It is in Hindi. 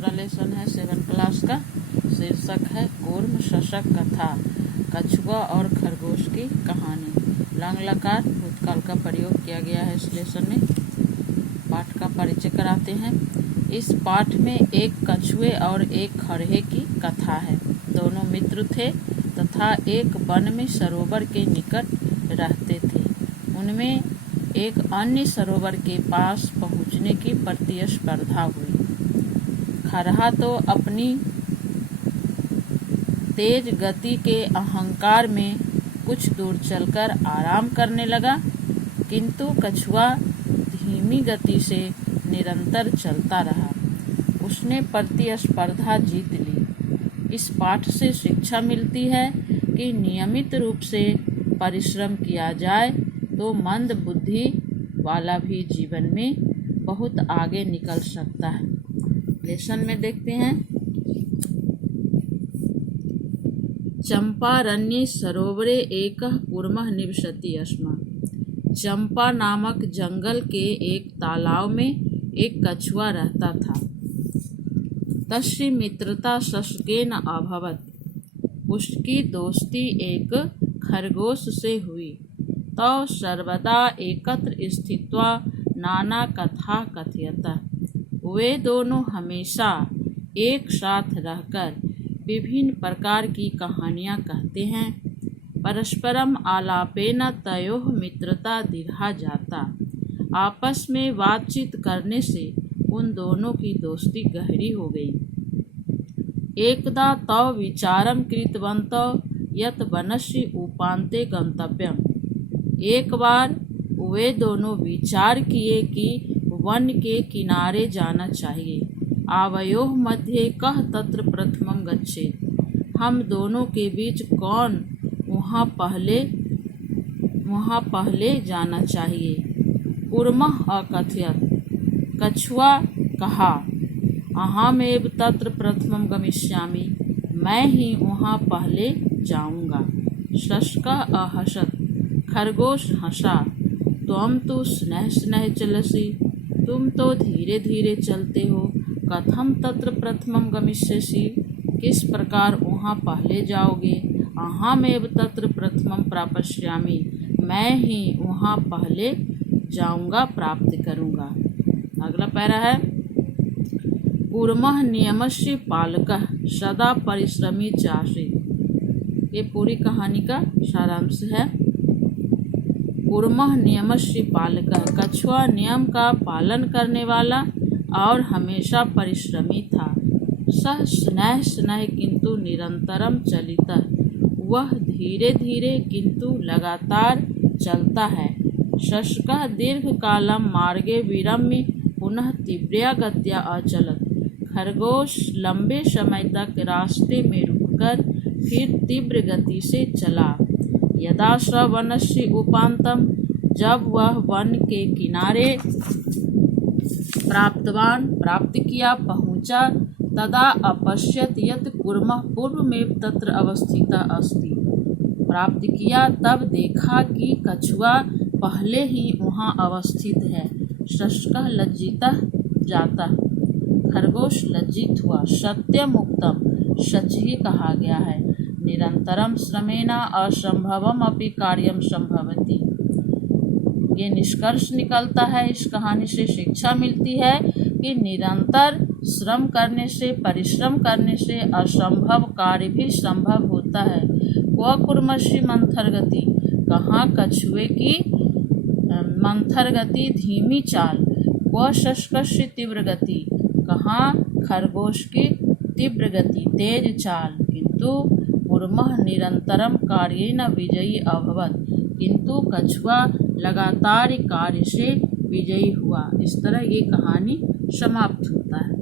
दूसरा लेसन है 7 क्लास का। शीर्षक है कूर्म शशक कथा, कछुआ और खरगोश की कहानी। लंग लकार भूतकाल का प्रयोग किया गया है इस लेसन में। पाठ का परिचय कराते हैं। इस पाठ में एक कछुए और एक खरहे की कथा है। दोनों मित्र थे तथा एक वन में सरोवर के निकट रहते थे। उनमें एक अन्य सरोवर के पास पहुंचने की प्रतिस्पर्धा हुई। खरहा तो अपनी तेज गति के अहंकार में कुछ दूर चलकर आराम करने लगा, किंतु कछुआ धीमी गति से निरंतर चलता रहा। उसने प्रतिस्पर्धा जीत ली। इस पाठ से शिक्षा मिलती है कि नियमित रूप से परिश्रम किया जाए तो मंद बुद्धि वाला भी जीवन में बहुत आगे निकल सकता है। लेसन में देखते हैं। चंपारण्ये सरोवरे एकः कूर्मः निवसति स्म। चंपा नामक जंगल के एक तालाब में एक कछुआ रहता था। तस्य मित्रता शशकेन अभवत्। उसकी दोस्ती एक खरगोश से हुई। तो सर्वदा एकत्र स्थित्वा नाना कथा कथयतः। वे दोनों हमेशा एक साथ रहकर विभिन्न प्रकार की कहानियाँ कहते हैं। परस्परम आलापेन तयोः मित्रता दृढ़ा जाता। आपस में बातचीत करने से उन दोनों की दोस्ती गहरी हो गई। एकदा तौ विचारम कृतवन्तौ यत् वनस्य उपान्ते गन्तव्यम्। एक बार वे दोनों विचार किए कि वन के किनारे जाना चाहिए। आवयोः मध्ये कः तत्र प्रथमं गच्छेत्। हम दोनों के बीच कौन वहाँ पहले जाना चाहिए। कूर्मः अकथयत्। कछुआ कहा, अहमेव तत्र प्रथमं गमिष्यामि। मैं ही वहाँ पहले जाऊँगा। शशकः अहसत्। खरगोश हंसा, त्वं तु स्नेह स्नेह चलसि। तुम तो धीरे धीरे चलते हो। कथम तत्र प्रथमं गमिष्यसि। किस प्रकार वहाँ पहले जाओगे। अहमेव तत्र प्रथमं प्राप्स्यामि। मैं ही वहाँ पहले जाऊँगा, प्राप्त करूँगा। अगला पैरा है। कूर्मः नियमस्य पालकः सदा परिश्रमी चासीत्। ये पूरी कहानी का सारांश है। कूर्मः नियमस्य पालकः। कछुआ नियम का पालन करने वाला और हमेशा परिश्रमी था। सह स्नेह स्नेह किंतु निरंतरम चलितः। वह धीरे धीरे किंतु लगातार चलता है। शशकः दीर्घ कालम मार्गे विरम्य पुनः तीव्रया गत्या अचलत्। खरगोश लंबे समय तक रास्ते में रुककर फिर तीव्र गति से चला। यदा स वनस्य उपान्तम। जब वह वन के किनारे प्राप्त किया, पहुँचा, तदा अपश्यत यत् कूर्मः पूर्वमेव तत्र अवस्थितः अस्ति। प्राप्त किया तब देखा कि कछुआ पहले ही वहाँ अवस्थित है। शशकः लज्जितः जातः। खरगोश लज्जित हुआ। सत्यम उक्तम। सच ही कहा गया है। निरंतरम श्रमेण असंभवम अपि कार्यम संभवति। ये निष्कर्ष निकलता है। इस कहानी से शिक्षा मिलती है कि निरंतर श्रम करने से, परिश्रम करने से असंभव कार्य भी संभव होता है। क्व कूर्मस्य मंथर गति। कहाँ कछुए की मंथर गति, धीमी चाल। क्व शशकस्य तीव्र गति। कहाँ खरगोश की तीव्र गति, तेज चाल। किंतु कूर्मः निरंतरम कार्येन विजयी अभवत्। किंतु कछुआ लगातार कार्य से विजयी हुआ। इस तरह ये कहानी समाप्त होता है।